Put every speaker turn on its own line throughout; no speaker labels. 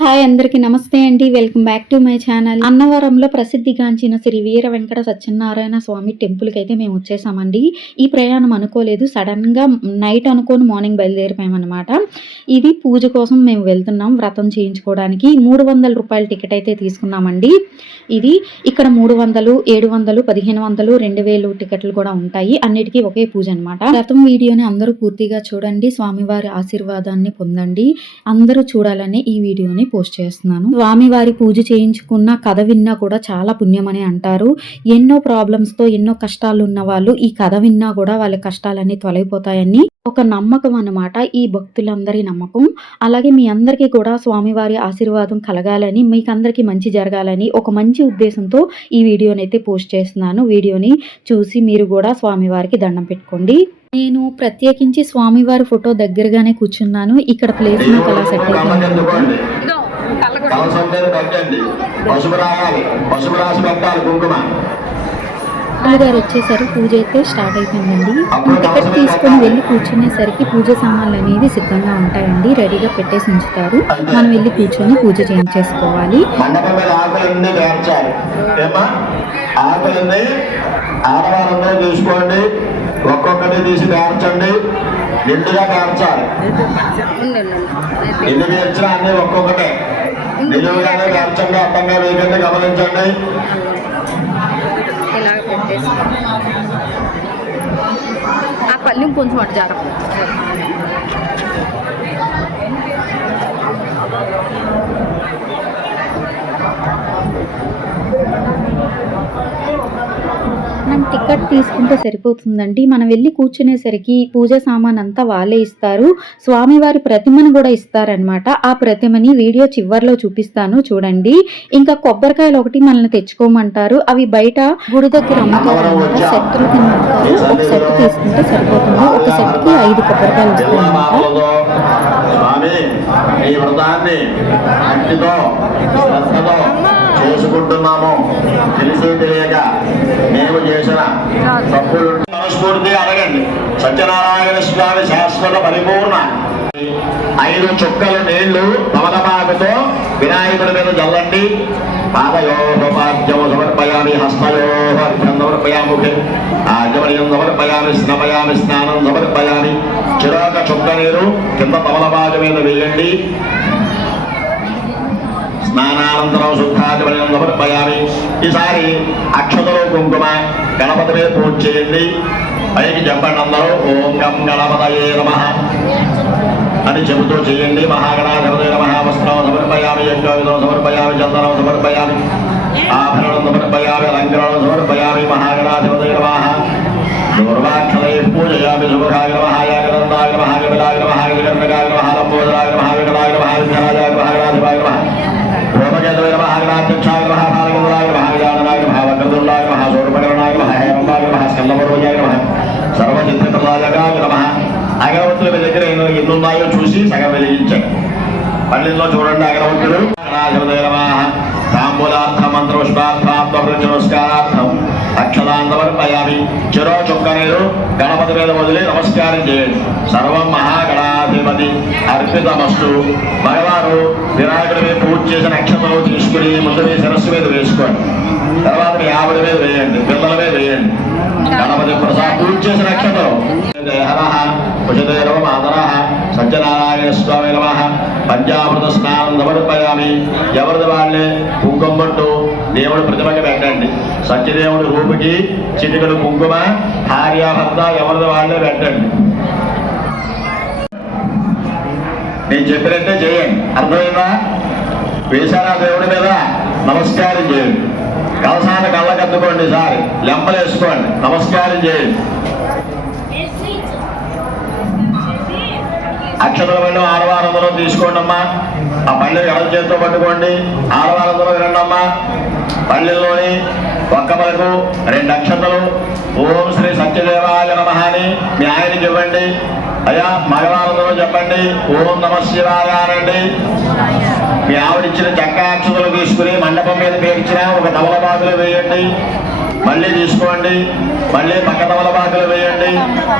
Hi అందరికి నమస్తే అండి. Welcome back to my channel. అన్నవరంలో ప్రసిద్ధిగాంచిన శ్రీ వీర వెంకట సత్యనారాయణ స్వామి టెంపుల్కి అయితే మేము వచ్చేసామండి. ఈ ప్రయాణం అనుకోలేదు. సడన్గా నైట్ అనుకోని మార్నింగ్ బయలుదేరిపోయామన్నమాట. ఇది పూజ కోసం మేము వెళ్తున్నాం వ్రతం చేయించుకోవడానికి. మూడు వందల రూపాయల టికెట్ అయితే తీసుకున్నామండి. ఇది ఇక్కడ మూడు వందలు ఏడు వందలు పదిహేను వందలు రెండు వేలు టికెట్లు కూడా ఉంటాయి. అన్నిటికీ ఒకే పూజ అనమాట వ్రతం వీడియోని అందరూ పూర్తిగా చూడండి. స్వామివారి ఆశీర్వాదాన్ని పొందండి. అందరూ చూడాలని ఈ వీడియోని పోస్ట్ చేస్తున్నాను. స్వామివారి పూజ చేయించుకున్న కథ విన్నా కూడా చాలా పుణ్యమని అంటారు. ఎన్నో ప్రాబ్లమ్స్తో ఎన్నో కష్టాలు ఉన్న వాళ్ళు ఈ కథ విన్నా కూడా వాళ్ళ కష్టాలన్నీ తొలగిపోతాయని ఒక నమ్మకం అన్నమాట. ఈ భక్తులందరి నమ్మకం. అలాగే మీ అందరికీ కూడా స్వామివారి ఆశీర్వాదం కలగాలని మీకు అందరికీ మంచి జరగాలని ఒక మంచి ఉద్దేశంతో ఈ వీడియోని అయితే పోస్ట్ చేస్తున్నాను. వీడియోని చూసి మీరు కూడా స్వామివారికి దండం పెట్టుకోండి. నేను ప్రత్యేకించి స్వామివారి ఫోటో దగ్గరగానే కూర్చున్నాను. ఇక్కడ ప్లేస్ నాకు అలా సెట్ అయిపోయింది.
కలసం మీద పెట్టండి పసుపు రాయాలి. పసుపు రాసి పెట్టాలి కుంకుమ.
గారు వచ్చేసరికి పూజ అయితే స్టార్ట్ అయిపోయిందండి. టికెట్ తీసుకొని వెళ్ళి కూర్చునేసరికి పూజ సామాన్లు అనేవి సిద్ధంగా ఉంటాయండి. రెడీగా పెట్టేసి ఉంచుతారు. మనం వెళ్ళి కూర్చొని పూజ చేయించేసుకోవాలి.
ఆడవాళ్ళందరూ తీసుకోండి. ఒక్కొక్కటి తీసి పేర్చండి నిండుగా పేర్చాలి ఎన్ని పేర్చినా అన్ని ఒక్కొక్కటే. నిలువుగానే పేర్చండి అడ్డంగా వేయకండి గమనించండి
ఇలాగ పెట్టేసి ఆ పల్లి కొంచెం అటు జాగ్రత్త
మనం టికెట్ తీసుకుంటే సరిపోతుందండి. మనం వెళ్ళి కూర్చునేసరికి పూజ సామాన్ అంతా వాళ్ళే ఇస్తారు. స్వామివారి ప్రతిమను కూడా ఇస్తారనమాట ఆ ప్రతిమని వీడియో చివర్లో చూపిస్తాను చూడండి. ఇంకా కొబ్బరికాయలు ఒకటి మనల్ని తెచ్చుకోమంటారు. అవి బయట గుడి దగ్గర అమ్ముతారనమాట సెట్లు కింద ఒక సెట్ తీసుకుంటే సరిపోతుంది. ఒక సెట్కి ఐదు కొబ్బరికాయలు వస్తాయి
చేసుకుంటున్నాము. తెలిసి తెలియక మేము చేసిన తప్పులు మనస్ఫూర్తిగా అడగండి. సత్యనారాయణ స్వామి శాశ్వత పరిపూర్ణ. ఐదు చుక్కల నీళ్ళు తమలపాకుతో వినాయకుడి మీద జల్లండి. పాదయోపాద్యము సమర్పయామి హస్తయోర్ఘ్యం సమర్పయామి ఆద్యమయం సమర్పయామి స్నపయామి స్నానం సమర్పయామి చిరాక చుక్క నీరు కింద తమలపాకు మీద వేయండి. స్నానానంతరం శుద్ధాదిమయం సమర్పయామి. ఈసారి అక్షతలో కుంకుమ గణపతి మీద పూజ చేయండి. పైకి చెప్పండి అందరూ ఓం గం గణపతయే నమ. అని చెబుతూ చేయండి. మహాగణాధిపతి మహావస్త్రం సమర్పయామి యజ్ఞోవిధం సమర్పయామి చందనం సమర్పయామి ఆభరణం సమర్పయామి అలంకరణం సమర్పయామి మహాగణాధిపతి నమః. దూర్వాక్షలై పూజయామి శుభాయ నమః యాగనందాయ నమః కపిలాయ నమః వికర్ణకాయ నమః లంబోదరాయ నమః వికటాయ నమః విఘ్నరాజాయ నమః గణాధిపాయ నమః రోమకేంద్రాయ నమః గణాధ్యక్షాయ నమః బాలగంధరాయ నమః విజాననాయ నమః వక్రతుండాయ నమః సూర్యపకరణాయ నమః హేమంబాయ నమః స్కందపూర్వజాయ నమః సర్వచిత్రప్రదాయకాయ నమః అగరవత్తుల మీ దగ్గర ఎన్నో ఎన్ని ఉన్నాయో చూసి సగం వెలిగించాడు పల్లెల్లో చూడండి అగరవత్తులు తాంబూలార్థ మంత్ర పుష్పార్థాత్మ నమస్కారార్థం అక్షదాంతమర్పయామి చెరో చుక్క నీరు. గణపతి మీద వదిలి నమస్కారం చేయండి. సర్వం మహాగణాధిపతి అర్పితమస్తు మగవారు వినాయకుడి మీద పూజ చేసిన అక్షతలు తీసుకుని ముందు మీ శిరస్సు మీద వేసుకోండి. తర్వాత మీ ఆవిడ మీద వేయండి పిల్లల మీద వేయండి. గణపతి ప్రసాద్ పూజ చేసిన అక్షతలు. దేహనః కుశదేవ మాతరః సత్యనారాయణ స్వామి నమ. పంచామృత స్నానం సమర్పయామి. ఎవరిది వాళ్ళే కుంకుమ పట్టు దేవుడి ప్రతిమకి పెట్టండి. సత్యదేవుడి రూపుకి చిటికడు కుంకుమ భార్యాభర్త ఎవరిది వాళ్ళే పెట్టండి. నేను చెప్పినట్టే చేయండి. అర్థమైందా? వేశారా దేవుడి మీద? నమస్కారం చేయండి. కలసాన్ని కళ్ళకద్దుకోండి సార్. లెంపలేసుకోండి. నమస్కారం చేయండి. అక్షతల బండి ఆడవారందరూ తీసుకోండి అమ్మా ఆ బండి ఎడల చేతితో పట్టుకోండి. ఆడవారందరూ వినండమ్మా. పల్లెల్లోని ఒక్క మనకు రెండు అక్షతలు. ఓం శ్రీ సత్యదేవాయ నమ అని మీ ఆయనకి ఇవ్వండి. అయ్యా మగవాళ్ళందరూ చెప్పండి. ఓం నమ శివాయ అనండి మీ ఆవిడిచ్చిన చెక్క అక్షతలు తీసుకుని మండపం మీద పేర్చిన ఒక తమలపాకులు వేయండి. మళ్ళీ తీసుకోండి. మళ్ళీ పక్క తమలపాకులు వేయండి.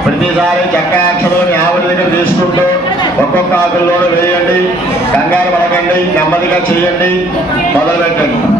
ప్రతిసారి చెక్క అక్షతలు మీ ఆవిడ దగ్గర తీసుకుంటూ ఒక్కొక్క ఆకుల్లోనూ వేయండి. కంగారు పడకండి. నెమ్మదిగా చేయండి. మొదలు పెట్టండి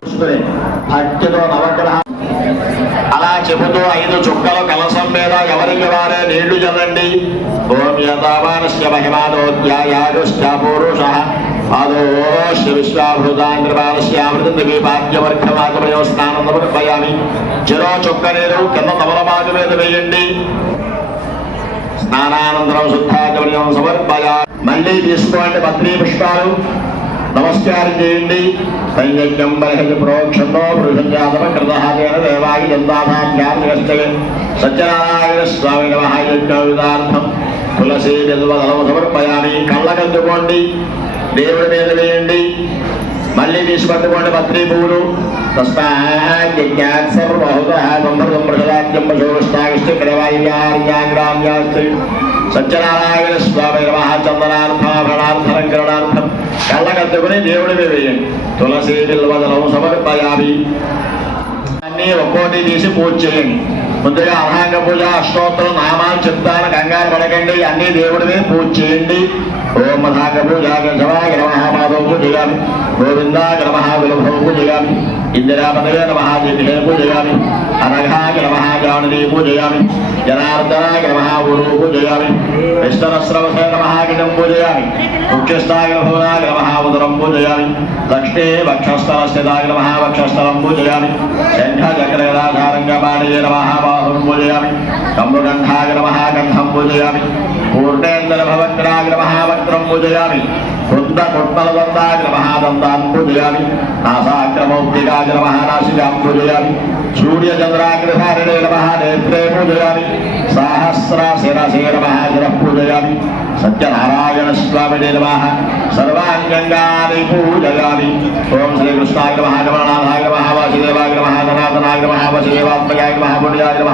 భక్తితో నవగ్రహ. అలా చెబుతూ ఐదు చుక్కలు కలసం మీద ఎవరికి వారే నీళ్ళు చల్లండి. ఓం యథామానస్య స్నానం సమర్పయామి చెరో చుక్క నీరు కింద తమలపాకు మీద వేయండి. స్నానానంతరం శుద్ధాచమనం సమర్పయా మళ్ళీ తీసుకోండి పత్రి పుష్పాలు. నమస్కారం చేయండి సైన్యం బలహతి ప్రోక్షంలో పురుషం జాతమ కృతహాదేన దేవాయి దంతాభాభ్యాస్తే సత్యనారాయణ స్వామి నమః యజ్ఞవిదార్థం తులసి నిల్వదలం సమర్పయామి కళ్ళకద్దుకోండి దేవుడి మీద వేయండి మళ్ళీ తీసి పట్టుకోండి పత్రి పువ్వులు తస్మాత్ సర్వహుతం ప్రసదాద్యం పశోష్టాగిష్టి క్రవాయ్యార్యాగ్రామ్యాస్తి సత్యనారాయణ స్వామి నమ చందనార్థాభరణార్థం గ్రహణార్థం కళ్ళకద్దుకుని దేవుడి వేయండి. తులసి బిల్వదలం సమర్పయామి. అన్ని ఒక్కోటి తీసి పూజ చేయండి. ముందుగా అర్హాంగ పూజ అష్టోత్తరం నామాలు చెప్తాను. కంగారు పడకండి అన్ని దేవుడిని పూజ చేయండి. ఓం మధాంగ పూజ గజవాయ నమ మాధవ పూజయామి. గోవిందాయ నమ విలభవ పూజయామి. ఇందిరాపదవే నమ దిగ్హే పూజయామి. అనఘాయ నమ పూజయామి. జనార్దనాయ నమ గురు పూజయామి. విష్ణురస్రవసే నమ గిడం పూజయామి. వృక్షస్థాయ భవనాయ నమ ఉదరం పూజయామి. లక్ష్మీ వక్షస్థలస్థితాయ నమ వక్షస్థలం పూజయామి. శంఖ చక్రగదాధారంగపాణయే నమ బాహుం పూజయామి. కమ్రుగంధాయ నమ గంధం పూజయామి. పూర్ణేంద్ర భవగ్రాయ పూజయామి. వృంద కుట్మలదందాయ నమ దందాన్ పూజయామి నాసాగ్రమౌక్తికాయ నమ నాసికాం పూజయామి సూర్యచంద్రాగ్రహారిణే నమ నేత్రే పూజయామి సహస్ర శిరసే నమ శిరః పూజయామి సత్యనారాయణ స్వామినే నమ సర్వాంగంగాని పూజయామి ఓం శ్రీకృష్ణాయ నమ కమలనాథాయ నమ వాసుదేవాయ నమ సనాతనాయ నమ వసుదేవాత్మకాయ నమ పుణ్యాయ నమ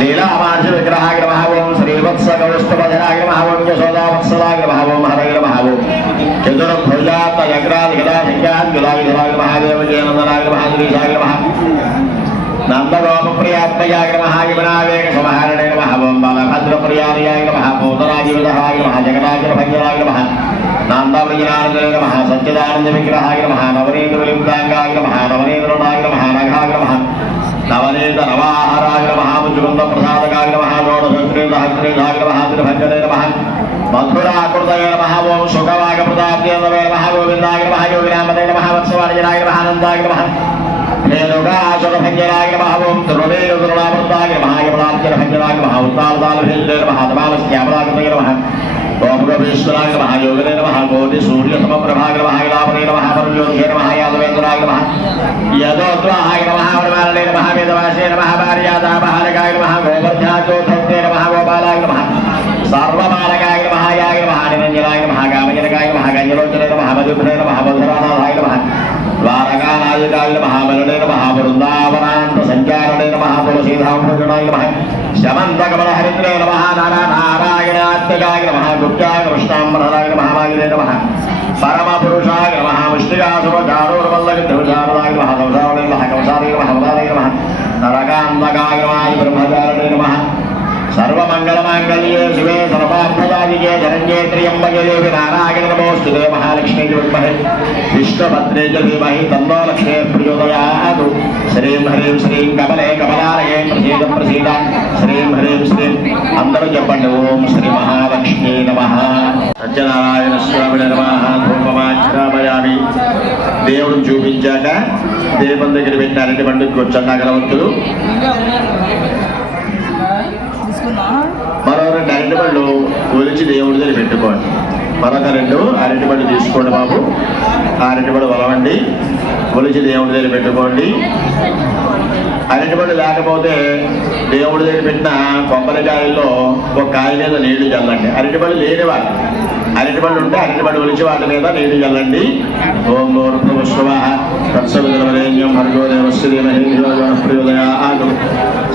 లీలామార్ష విగ్రహాయ నమ ఓం శ్రీవత్స గౌస్తమధరాయ నమ ఓం యశోదావత్సలాయ నమ ఓం హరయ నమ ఓం చతుర్భుజాత యగ్రాది గదా సంఖ్యాత్ గులాయ నమాయ మహాదేవ జయనందనాయ నమ శ్రీశాయ నమ నందగోపప్రియాత్మయాయ నమ యమునావేగ సమహారణే నమ ఓం బలభద్రప్రియాయ నమ భూతరాజీవిధాయ నమ జగదాజభంజనాయ నమ నందవ్రజనానందనే నమ సత్యదానంద విగ్రహాయ నమ నవనీత విలింగాయ నమ నవనీతరుణాయ నమ నఘాయ నమ నవనీత నవాహరాయ నమ ముచుకుంద ప్రసాదకాయ నమ షోడశస్త్రీదహస్త్రీధాయ నమ త్రిభంజనే నమ మధురాకృతయ నమ ఓం సుఖవాగ ప్రదాప్య నమ గోవిందాయ నమ యోగినామదే నమ వత్సవాణిజనాయ నమ ఆనందాయ నమ ేనుగాసురభంజనాయ నమ ఓం ధ్రువేరుద్రుణామృతాయ నమ యమలాంజనభంజనాయ నమ ఉత్తాలతాలభేంద్రే నమ తమాలస్యామలాకృతయ నమ ఓంగేశ్వరాయ నమ యోగనే నమ కోటి సూర్య సమప్రభాయ నమ లాభనే నమ పరజ్యోతిషే నమ యాదవేంద్రాయ నమ యదోద్వాహాయ నమ వరమాలనే నమ వేదవాసే నమ భార్యాదాపహారకాయ నమ గోవర్ధ్యాచోధే నమ గోపాలాయ నమ సర్వమాలకాయ నమ యాయ నమ నిరంజనాయ నమ గామజనకాయ నమ గంజలోచనే నమ మధుభ్రే నమ మధురానాథాయ నమ ద్వారకానాయకాయ నమ బలనే నమ బృందావనాంత సంచారణే నమ తులసీధామృగణాయ నమ శమంతకమల హరిద్రే నమ నారాయణాత్మకాయ నమ గుప్తాయ కృష్ణాంబరాయ నమ వాయుదే నమ పరమ పురుషాయ నమ ముష్టికాసురచారోర్వల్లగిద్రవిచారాయ నమ కంసావళే నమ కంసారే నమ హవదాయ నమ నరకాంతకాయ నమ బ్రహ్మచారణే సర్వమంగళమాంగళ్యే శివే సర్వార్థదాదికే జరంగే త్ర్యంబకే దేవి నారాయణ నమోస్తుతే మహాలక్ష్మీ విద్మహే విష్ణుభద్రే చ ధీమహి తన్నో లక్ష్మీ ప్రచోదయాతు శ్రీం హ్రీం శ్రీం కమలే కమలాలయే ప్రసీద ప్రసీద శ్రీం హ్రీం శ్రీం అందరూ చెప్పండి ఓం శ్రీ మహాలక్ష్మీ నమ సత్యనారాయణ స్వామి నమ ధూపమాచామయామి దేవుడు చూపించాక దేవుని దగ్గర పెట్టారంటే బండికి వచ్చాను అగరవంతులు మరో రెండు అరటి ఒలిచి దేవుడి దగ్గర పెట్టుకోండి. మరొక రెండు అరటి తీసుకోండి బాబు. ఆ వలవండి. ఒలిచి దేవుడి దగ్గర పెట్టుకోండి. అరటి లేకపోతే దేవుడి దగ్గర పెట్టిన కొబ్బరికాయల్లో ఒక కాయ మీద నీళ్ళు చల్లండి. అరటిపళ్ళు లేనివారు అరటిపళ్ళు ఉంటే అరటిపళ్ళు ఒలిచి వాటి మీద నేను వెళ్ళండి ఓం గౌరవ తత్సవితులవరేణ్యం భర్గో దేవస్య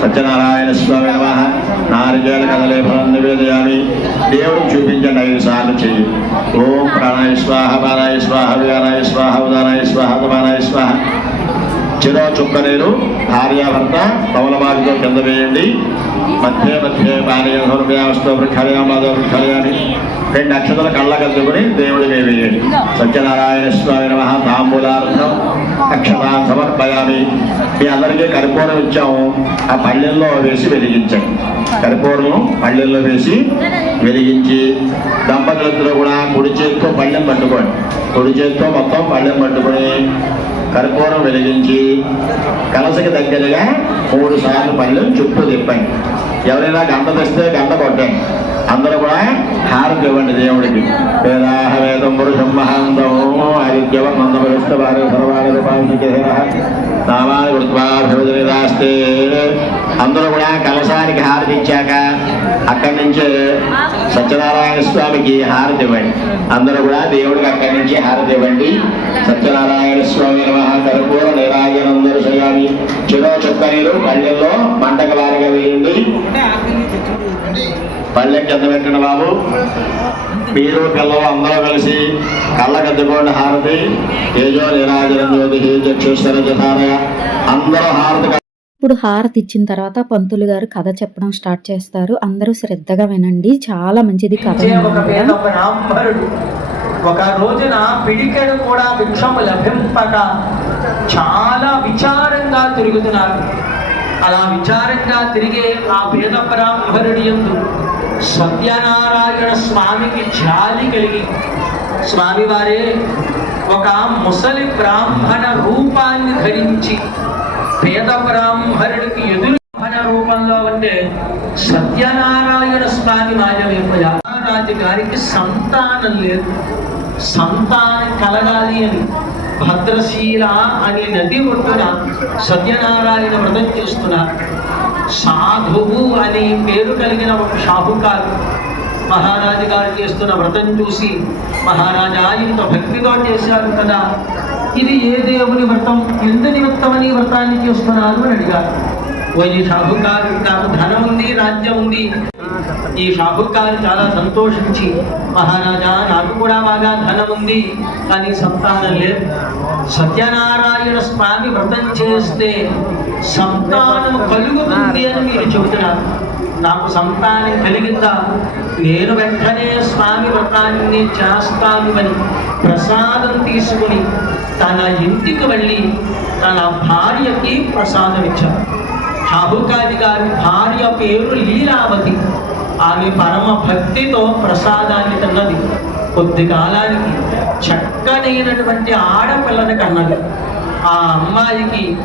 సత్యనారాయణ స్వామి నమ. నారికేల కదలే ఫలం నివేదయామి. దేవుడికి చూపించండి ఐదు సార్లు చెయ్యి. ఓం ప్రాణాయ స్వాహ పారాయ స్వాహ విహారాయ స్వాహ ఉదానాయ స్వాహ తమానాయ స్వాహ. చిరో చుక్క నేను భార్యాభర్త కమలమారితో కింద వేయండి. మధ్య మధ్య పానీయం సమర్పయామస్తో వృక్షాలయం మాధవ వృక్షాలయాన్ని రెండు అక్షతల కళ్ళ కద్దుకుని దేవుడిని వేయండి. సత్యనారాయణ స్వామి నమ తాంబూలార్థం అక్షతాన్ని సమర్పయామి. మీ అందరికీ కర్పూరం ఇచ్చాము. ఆ పళ్ళెల్లో వేసి వెలిగించండి. కర్పూరం పల్లెల్లో వేసి వెలిగించి దంపతులందరూ కూడా కుడి చేతితో పళ్ళెం పట్టుకోండి. కుడి చేతితో మొత్తం పళ్ళెం పట్టుకొని కర్పూరం వెలిగించి కలసకి దగ్గరగా మూడు సార్లు పళ్ళెం చుట్టూ తిప్పండి. ఎవరైనా గంట తెస్తే గంట కొట్టండి. అందరూ కూడా హారతి ఇవ్వండి దేవుడికి. వేదాహ వేదం పురుషం మహాంతం. ఆదిత్యవం నందపరిష్ట భార్య సర్వాణి నామాని కృత్వాభివదనిదాస్తే అందరూ కూడా కలసానికి హారతి ఇచ్చాక అక్కడి నుంచే సత్యనారాయణ స్వామికి హారతి ఇవ్వండి. అందరూ కూడా దేవుడికి అక్కడి నుంచి హారతి ఇవ్వండి. సత్యనారాయణ స్వామి కర్పూర నిరాజనందరూ చేయాలి చిరో చుక్క నీరు పల్లెల్లో మంటక వారిగా వేయండి. పల్లె కింద పెట్టండి బాబు. మీరు పిల్లలు అందరూ కలిసి కళ్ళ కద్దుకోండి హారతి. తేజో నిరాజన జ్యోతి అందరూ హారతి
ఇప్పుడు హారతి ఇచ్చిన తర్వాత పంతులు గారు కథ చెప్పడం స్టార్ట్ చేస్తారు. అందరూ శ్రద్ధగా వినండి. చాలా మంచిది కథ
ఒక రోజున పిడికెడు కూడా భిక్షము లభింపక చాలా విచారంగా తిరుగుతున్నారు. అలా విచారంగా తిరిగే ఆ పేద బ్రాహ్మణుడి యందు సత్యనారాయణ స్వామికి జాలి కలిగి స్వామివారే ఒక ముసలి బ్రాహ్మణ రూపాన్ని ధరించి పేద బ్రాహ్మణుడికి ఎదురు బ్రాహ్మణ రూపంలో ఉండే సత్యనారాయణ స్వామి మాయమైపోయారు రాజు గారికి సంతానం లేదు. సంతానం కలగాలి అని. భద్రశీల అనే నది ఒడ్డున సత్యనారాయణ వ్రతం చేస్తున్న సాధువు అనే పేరు కలిగిన ఒక షాహుకారు మహారాజు గారు చేస్తున్న వ్రతం చూసి మహారాజా ఇంత భక్తిగా చేశారు కదా. ఇది ఏ దేవుని వ్రతం? ఎందు నిమిత్తమని వ్రతాన్ని చేస్తున్నారు అని అడిగారు. ఓ ఈ షాహుకారు నాకు ధనం ఉంది రాజ్యం ఉంది. ఈ షాపుకారు చాలా సంతోషించి మహారాజా నాకు కూడా బాగా ధనం ఉంది కానీ సంతానం లేదు. సత్యనారాయణ స్వామి వ్రతం చేస్తే సంతానం కలుగుతుంది అని మీరు చెబుతున్నారు. నాకు సంతానం కలిగిందా? నేను వెంటనే స్వామి వ్రతాన్ని చేస్తాను అని ప్రసాదం తీసుకుని తన ఇంటికి వెళ్ళి తన భార్యకి ప్రసాదం ఇచ్చారు షాహుకారి గారి భార్య పేరు లీలావతి. ఆమె పరమ భక్తితో ప్రసాదాన్ని తిన్నది. కొద్ది కాలానికి చక్కనైనటువంటి ఆడపిల్లని కన్నది. ఆ అమ్మాయికి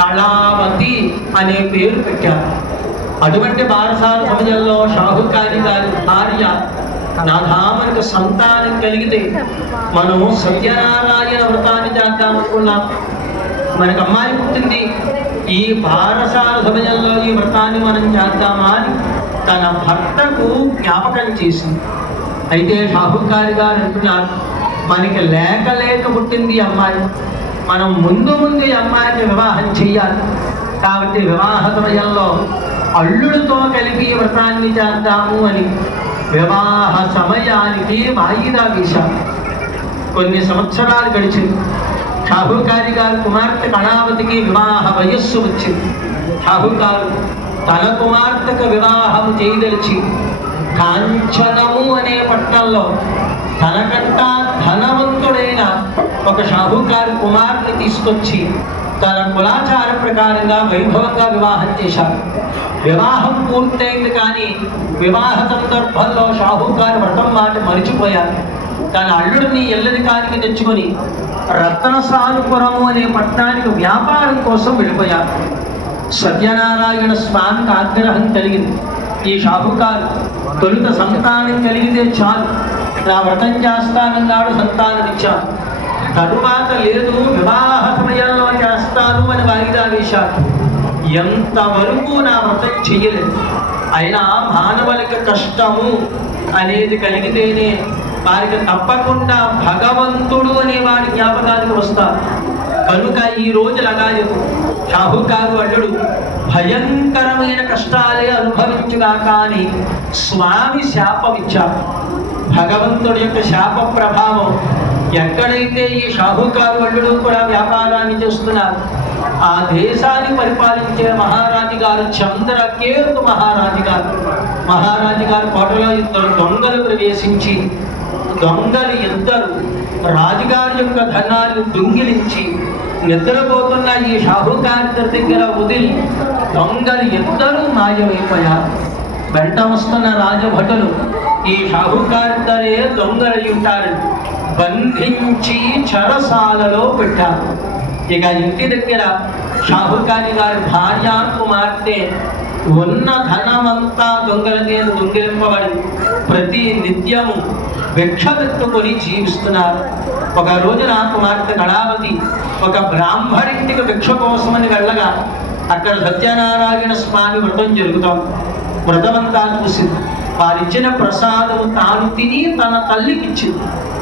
కళావతి అనే పేరు పెట్టారు. అటువంటి బారసాల సమయంలో షాహుకారి గారి భార్య నాథామనికి సంతానం కలిగితే మనము సత్యనారాయణ వ్రతాన్ని చేద్దామనుకున్నాం. మనకు అమ్మాయి పుట్టింది ఈ పారసాల సమయంలో ఈ వ్రతాన్ని మనం చేద్దామా అని తన భర్తకు జ్ఞాపకం చేసింది. అయితే షాహుకారి గారు అంటున్నారు మనకి లేక లేక పుట్టింది అమ్మాయి. మనం ముందు ముందు ఈ అమ్మాయికి వివాహం చెయ్యాలి. కాబట్టి వివాహ సమయంలో అల్లుడితో కలిపి వ్రతాన్ని చేద్దాము అని వివాహ సమయానికి వాయిదా వేశారు. కొన్ని సంవత్సరాలు గడిచింది. షాహుకారి గారి కుమార్తె కళావతికి వివాహ వయస్సు వచ్చింది షాహుకారు తన కుమార్తెకు వివాహం చేయదలిచి కాంచనము అనే పట్టణంలో తనకంటా ధనవంతుడైన ఒక షాహుకారు కుమార్తె తీసుకొచ్చి తన కులాచార ప్రకారంగా వైభవంగా వివాహం చేశారు. వివాహం పూర్తయింది కానీ వివాహ సందర్భంలో షాహుకారు వ్రతం మాట మరిచిపోయారు. తన అల్లుడిని ఎల్లరికానికి తెచ్చుకొని రత్నసానుపురము అనే పట్టణానికి వ్యాపారం కోసం వెళ్ళిపోయారు. సత్యనారాయణ స్వామికి ఆగ్రహం కలిగింది. ఈ షాహుకారు తొలుత సంతానం కలిగితే చాలు. నా వ్రతం చేస్తానన్నాడు సంతానం ఇచ్చాను తరువాత లేదు వివాహమైన సమయంలో ఎంతవరకు నా వ్రతం చెయ్యలేదు. అయినా మానవులకి కష్టము అనేది కలిగితేనే వారికి తప్పకుండా భగవంతుడు అనే వాడి జ్ఞాపకానికి వస్తారు కనుక ఈ రోజు లగాయకు షాహుకారు అల్లుడు భయంకరమైన కష్టాలే అనుభవించుగాక అని స్వామి శాపం ఇచ్చారు భగవంతుడి యొక్క శాప ప్రభావం ఎక్కడైతే ఈ షాహుకారు అల్లుడు కూడా వ్యాపారాన్ని చేస్తున్నారు ఆ దేశాన్ని పరిపాలించే మహారాజు గారు చంద్రకేతు మహారాజు గారు. మహారాజు గారు కోటలో ఇద్దరు దొంగలు ప్రవేశించి దొంగలు ఇద్దరు రాజుగారి యొక్క ధనాన్ని దొంగిలించి నిద్రపోతున్న ఈ షాహుకారిద్దరి దగ్గర వదిలి దొంగలు ఇద్దరు మాయమైపోయారు. వెంట వస్తున్న రాజభటులు ఈ షాహుకారిద్దరే దొంగలు ఉంటారు బంధించి చరసాలలో పెట్టారు. ఇక ఇంటి దగ్గర షాహుకారి గారి భార్య కుమార్తె ఉన్న ధనమంతా దొంగలకే దొంగిలింపబడి ప్రతి నిత్యము భిక్ష పెట్టుకొని జీవిస్తున్నారు. ఒక రోజున కుమార్తె కళావతి ఒక బ్రాహ్మణింటికి భిక్ష కోసమని వెళ్ళగా అక్కడ సత్యనారాయణ స్వామి వ్రతం జరుగుతాం. వ్రతమంతా చూసింది. వారిచ్చిన ప్రసాదం తాను తిని తన తల్లికిచ్చింది.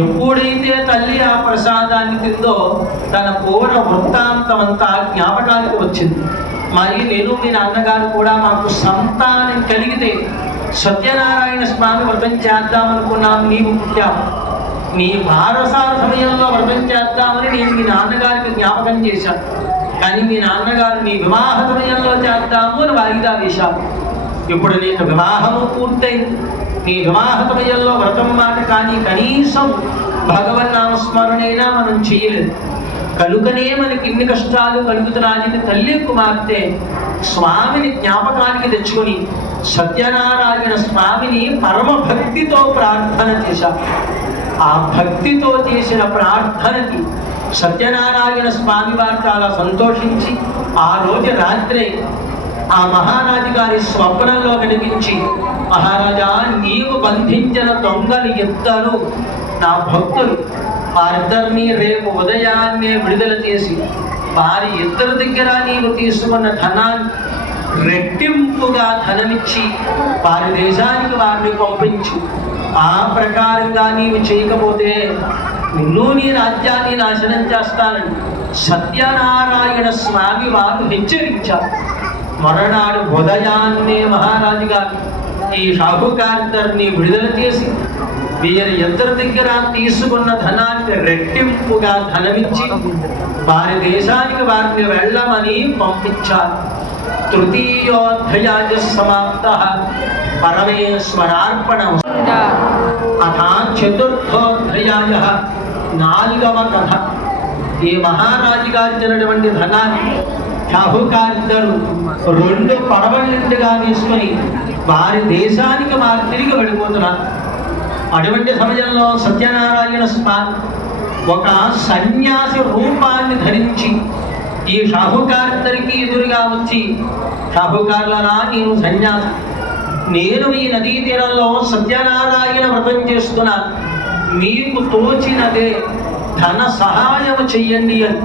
ఎప్పుడైతే తల్లి ఆ ప్రసాదాన్ని తిందో తన పూర్వ వృత్తాంతం అంతా జ్ఞాపకానికి వచ్చింది. మరి నేను మీ నాన్నగారు కూడా మాకు సంతానం కలిగితే సత్యనారాయణ స్వామి వ్రతం చేద్దామనుకున్నాం నీవు పుట్టావు. నీ వారసాల సమయంలో వ్రతం చేద్దామని నేను మీ నాన్నగారికి జ్ఞాపకం చేశాను. కానీ మీ నాన్నగారు నీ వివాహ సమయంలో చేద్దాము అని వాయిదా వేశారు. ఇప్పుడు నీకు వివాహము పూర్తయింది. ఈ వివాహ సమయంలో వ్రతం మాట కానీ కనీసం భగవన్నామస్మరణైనా మనం చేయలేదు. కనుకనే మనకి ఇన్ని కష్టాలు కలుగుతున్నాయని తల్లి కుమార్తె స్వామిని జ్ఞాపకానికి తెచ్చుకొని సత్యనారాయణ స్వామిని పరమ భక్తితో ప్రార్థన చేశారు ఆ భక్తితో చేసిన ప్రార్థనకి సత్యనారాయణ స్వామి వారు చాలా సంతోషించి ఆ రోజు రాత్రి ఆ మహారాజు గారి స్వప్నంలో కనిపించి మహారాజా నీవు బంధించిన దొంగలు ఇద్దరు నా భక్తులు వారిద్దరిని రేపు ఉదయాన్నే విడుదల చేసి వారి ఇద్దరి దగ్గర నీవు తీసుకున్న ధనాన్ని రెట్టింపుగా ధనమిచ్చి వారి దేశానికి వారిని పంపించు. ఆ ప్రకారంగా నీవు చేయకపోతే నిన్ను నీ రాజ్యాన్ని నాశనం చేస్తానని సత్యనారాయణ స్వామి వారు హెచ్చరించారు. మరణాడు ఉదయాన్నే మహారాజు గారు ఈ షాహుకారిద్దరిని విడుదల చేసి వీరి ఇద్దరి దగ్గర తీసుకున్న ధనానికి రెట్టింపుగా ధనమిచ్చి వారి దేశానికి వారిని వెళ్ళమని పంపించారు. తృతీయోధ్యాయ సమాప్త పరమేశ్వరార్పణ అథా చతుర్థోధ్యాయ నాలుగవ కథ. ఈ మహారాజు గారిచ్చినటువంటి ధనాన్ని షాహుకారిద్దరు రెండు పడవల తీసుకొని వారి దేశానికి వారు తిరిగి వెళ్ళిపోతున్నారు అటువంటి సమయంలో సత్యనారాయణ స్వామి ఒక సన్యాసి రూపాన్ని ధరించి ఈ షాహుకారిద్దరికి ఎదురుగా వచ్చి షాహుకారులరా నేను సన్యాసి నేను ఈ నదీ తీరంలో సత్యనారాయణ వ్రతం చేస్తున్నా. మీకు తోచినదే ధన సహాయం చెయ్యండి అని.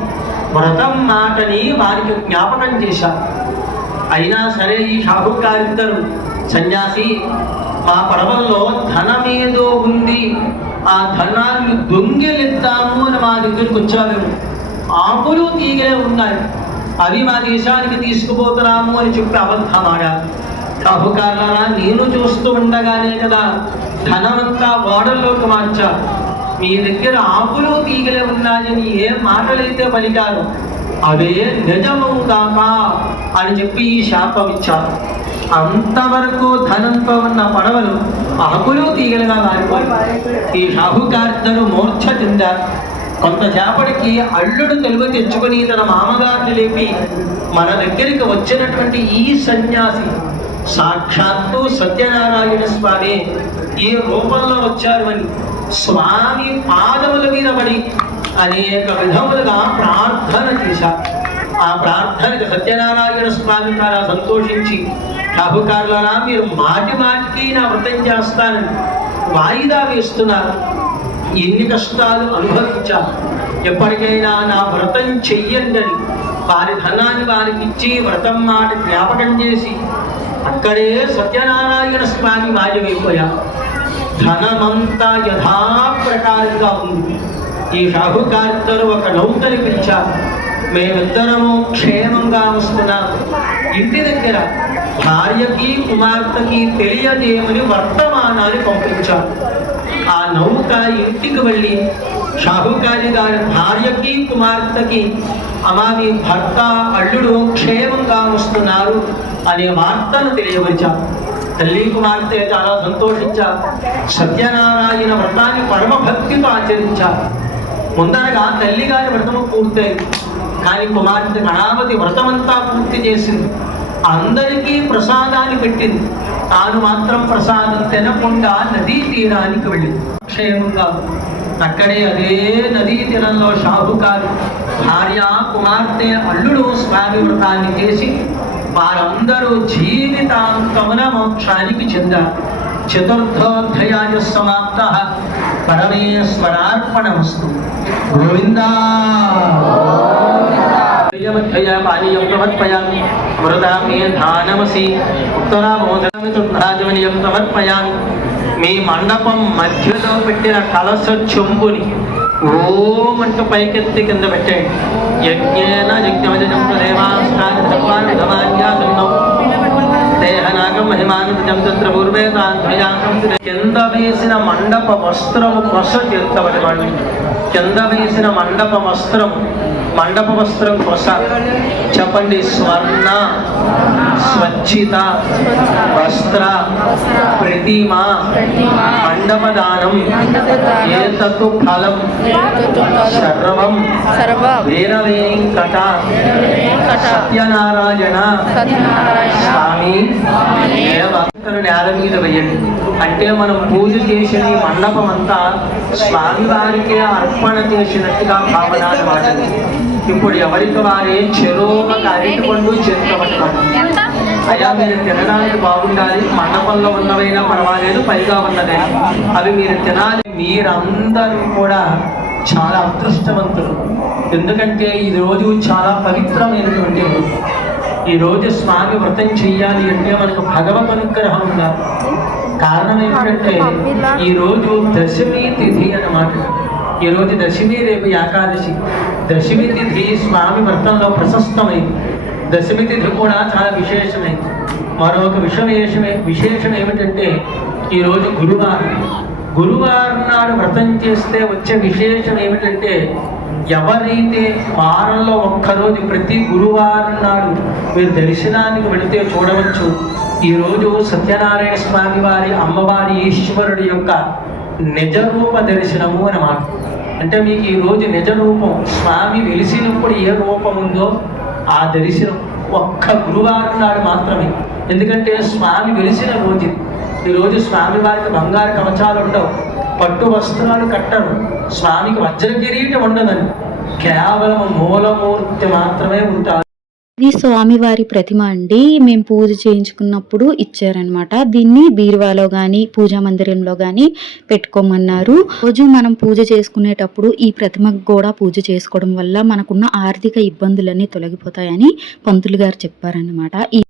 వ్రతం మాటని వారికి జ్ఞాపకం చేశారు. అయినా సరే ఈ షాహుకారిద్దరు సన్యాసి మా పడవల్లో ధనమేదో ఉంది ఆ ధనాన్ని దొంగిలిద్దాము అని మా దగ్గరికి వచ్చావేమో. ఆకులు తీగలే ఉన్నాయి అవి మా దేశానికి తీసుకుపోతున్నాము అని చెప్పి అబద్ధమాడారు. షాహుకారులారా నేను చూస్తూ ఉండగానే కదా ధనమంతా ఓడల్లోకి మార్చారు. మీ దగ్గర ఆకులు తీగలే ఉన్నాయని ఏ మాటలైతే పలికారు అవే కాక అని చెప్పి ఈ శాపం ఇచ్చారు అంతవరకు ధనంతో ఉన్న పడవలు ఆకులు తీగలుగా మారిపోయి ఈ షాహుకారిద్దరు మూర్ఛ చెందారు. కొంతసేపటికి అల్లుడు తెలుగు తెచ్చుకొని తన మామగారిని లేపి మన దగ్గరికి వచ్చినటువంటి ఈ సన్యాసి సాక్షాత్తు సత్యనారాయణ స్వామి ఏ రూపంలో వచ్చారు అని స్వామి పాదముల మీద పడి అనేక విధములుగా ప్రార్థన చేశారు. ఆ ప్రార్థనకు సత్యనారాయణ స్వామి చాలా సంతోషించి షాహుకారులారా మీరు మాటి మాటికి నా వ్రతం చేస్తానని వాయిదా వేస్తున్నారు. ఎన్ని కష్టాలు అనుభవించారు. ఎప్పటికైనా నా వ్రతం చెయ్యండి వారి ధనాన్ని వారికి ఇచ్చి వ్రతం మాట జ్ఞాపకం చేసి అక్కడే సత్యనారాయణ స్వామి మాయమైపోయారు ధనమంతా యథాప్రకారంగా ఉంది. ఈ షాహుకారిద్దరు ఒక నౌకని పిలిచారు. మేమిద్దరము క్షేమంగా వస్తున్నాము. ఇంటి దగ్గర భార్యకి కుమార్తెకి తెలియదేమని వర్తమానాన్ని పంపించారు. ఆ నౌక ఇంటికి వెళ్ళి షాహుకారి గారి భార్యకి కుమార్తెకి అమ్మా మీ భర్త అల్లుడు క్షేమంగా వస్తున్నారు అనే వార్తను తెలియవచ్చారు తల్లి కుమార్తె చాలా సంతోషించారు సత్యనారాయణ వ్రతాన్ని పరమభక్తితో ఆచరించారు ముందరగా తల్లి గారి వ్రతము పూర్తయింది కానీ కుమార్తె గణాపతి వ్రతమంతా పూర్తి చేసింది. అందరికీ ప్రసాదాన్ని పెట్టింది. తాను మాత్రం ప్రసాదం తినకుండా నదీ తీరానికి వెళ్ళింది. క్షేమంగా అక్కడే అదే నదీ తీరంలో షాహుకారు భార్య కుమార్తె అల్లుడు స్వామి వ్రతాన్ని చేసి వారందరూ జీవితాంతమున మోక్షానికి చెందారు చతుర్థోధ్యాయ సమాప్త. పరమేశ్వరార్పణమస్తు. గోవిందా. ప్రియమధ్యయ పానీయం సమర్పయామి. వృదా మే ధానమసి ఉత్తరామోదరాజమనీయం సమర్పయామి. మీ మండపం మధ్యలో పెట్టిన కలస చెంబుని ఓం అంటూ పైకెత్తి కింద పెట్టండి యజ్ఞేన యజ్ఞమజం దేవాస్కాన్యా దేహనాగం మహిమానుజం తంత్ర పూర్వేదాధ్వయాంగం కింద వేసిన మండప వస్త్రము కొస చేతబడి కింద వేసిన మండప వస్త్రము మండప వస్త్రం కొస. చెప్పండి స్వర్ణ స్వచ్ఛిత వస్త్ర ప్రతిమ మండప దానం ఏతత్తు ఫలం సర్వం
సర్వ.
వీర వెంకట సత్యనారాయణ స్వామి నేల మీద వేయండి. అంటే మనం పూజ చేసిన ఈ మండపం అంతా స్వామి వారికే అర్పణ చేసినట్టుగా భావన అన్నమాట ఇప్పుడు ఎవరికి వారే చెరువు అరటి పండు చేరుకోబట్టారు అయ్యా మీరు తినడానికి బాగుండాలి మండపంలో ఉన్నవైనా పర్వాలేదు పైగా ఉన్నదే. అవి మీరు తినాలి మీరందరూ కూడా చాలా అదృష్టవంతులు. ఎందుకంటే ఈ రోజు చాలా పవిత్రమైనటువంటి రోజు. ఈ రోజు స్వామి వ్రతం చెయ్యాలి అంటే మనకు భగవత్ అనుగ్రహం ఉండాలి. కారణం ఏంటంటే ఈ రోజు దశమి తిథి అన్నమాట. ఈ రోజు దశమి రేపు ఏకాదశి. దశమి తిథి స్వామి వ్రతంలో ప్రశస్తమైంది. దశమి తిథి కూడా చాలా విశేషమైంది. మరొక విషయం విశేషం ఏమిటంటే ఈరోజు గురువారం. గురువారం నాడు వ్రతం చేస్తే వచ్చే విశేషం ఏమిటంటే ఎవరైతే వారంలో ఒక్కరోజు ప్రతి గురువారం నాడు మీరు దర్శనానికి వెళితే చూడవచ్చు ఈరోజు సత్యనారాయణ స్వామి వారి అమ్మవారి ఈశ్వరుడి యొక్క నిజ రూప దర్శనము అన్నమాట. అంటే మీకు ఈ రోజు నిజ రూపం స్వామి వెలిసినప్పుడు ఏ రూపం ఉందో ఆ దర్శనం ఒక్క గురువారం నాడు మాత్రమే. ఎందుకంటే స్వామి వెలిసిన రోజు. ఈరోజు స్వామి వారికి బంగారు కవచాలు ఉండవు. పట్టు వస్త్రాలు కట్టరు. స్వామికి వజ్ర కిరీటం ఉండదండి కేవలం మూలమూర్తి మాత్రమే ఉంటారు.
ఇది స్వామివారి ప్రతిమ అండి. మేము పూజ చేయించుకున్నప్పుడు ఇచ్చారనమాట దీన్ని బీరువాలో కానీ పూజా మందిరంలో కానీ పెట్టుకోమన్నారు. రోజు మనం పూజ చేసుకునేటప్పుడు ఈ ప్రతిమకు కూడా పూజ చేసుకోవడం వల్ల మనకున్న ఆర్థిక ఇబ్బందులన్నీ తొలగిపోతాయని పంతులు గారు చెప్పారనమాట ఈ